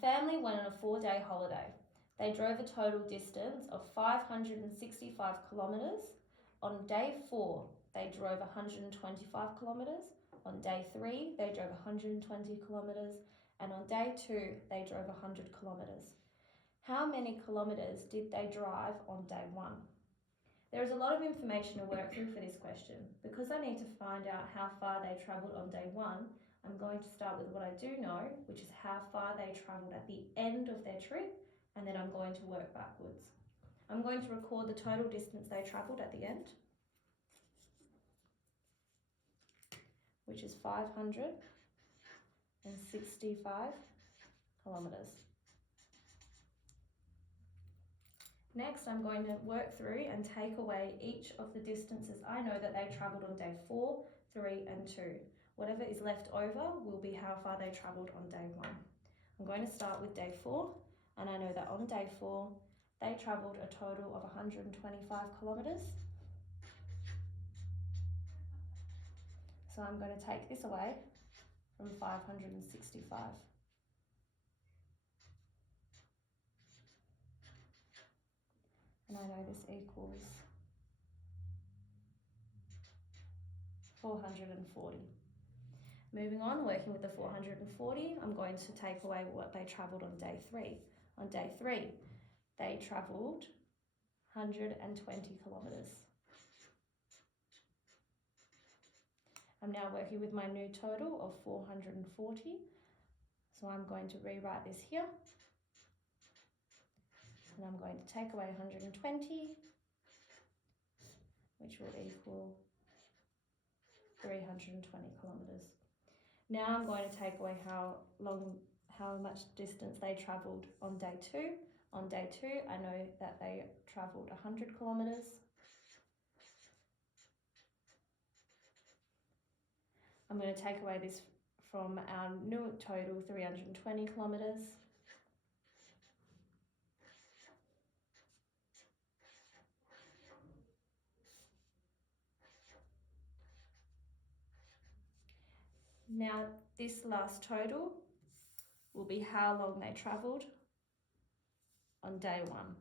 family went on a 4-day holiday. They drove a total distance of 565 kilometres. On day 4, they drove 125 kilometres. On day 3, they drove 120 kilometres. And on day 2, they drove 100 kilometres. How many kilometres did they drive on day 1? There is a lot of information to work through for this question. Because I need to find out how far they travelled on day 1, I'm going to start with what I do know, which is how far they travelled at the end of their trip, and then I'm going to work backwards. I'm going to record the total distance they travelled at the end, which is 565 kilometres. Next, I'm going to work through and take away each of the distances I know that they travelled on day 4, 3 and 2. Whatever is left over will be how far they travelled on day 1. I'm going to start with day 4, and I know that on day 4 they travelled a total of 125 kilometres. So I'm going to take this away from 565. And I know this equals 440. Moving on, working with the 440, I'm going to take away what they travelled on day 3. On day 3, they travelled 120 kilometres. I'm now working with my new total of 440. So I'm going to rewrite this here. And I'm going to take away 120, which will equal 320 kilometres. Now I'm going to take away how much distance they travelled on day 2. On day 2, I know that they travelled 100 kilometres. I'm going to take away this from our new total, 320 kilometres. Now this last total will be how long they travelled on day 1.